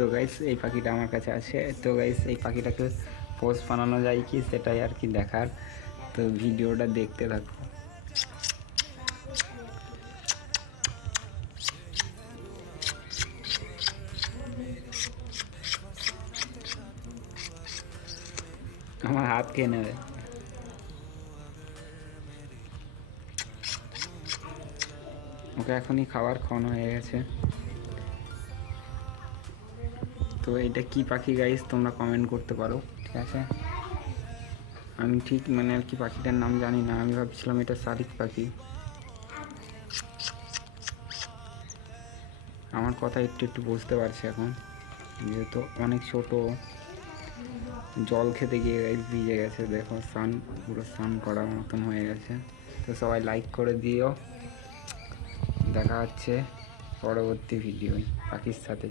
তো গাইস এই পাখিটা আমার কাছে আছে। তো গাইস এই পাখিটাকে পোস্ট বানানো যায় কি সেটাই আর কি দেখার। তো ভিডিওটা দেখতে থাকো। আমার হাত খেয়ে নেবে। ওকে এখনই খাবার খাওয়ানো হয়ে গেছে। তো এটা কি পাখি গাইস তোমরা কমেন্ট করতে পারো, ঠিক আছে? আমি ঠিক মানে আর কি পাখিটার নাম জানি না, আমি ভাবছিলাম এটা শালিক পাখি। আমার কথা একটু একটু বুঝতে পারছি এখন, যেহেতু অনেক ছোট। জল খেতে গিয়ে গাইস ভিজে গেছে, দেখো স্নান পুরো স্নান করার মতন হয়ে গেছে। তো সবাই লাইক করে দিও। দেখা হচ্ছে পরবর্তী ভিডিওয় পাখির সাথে।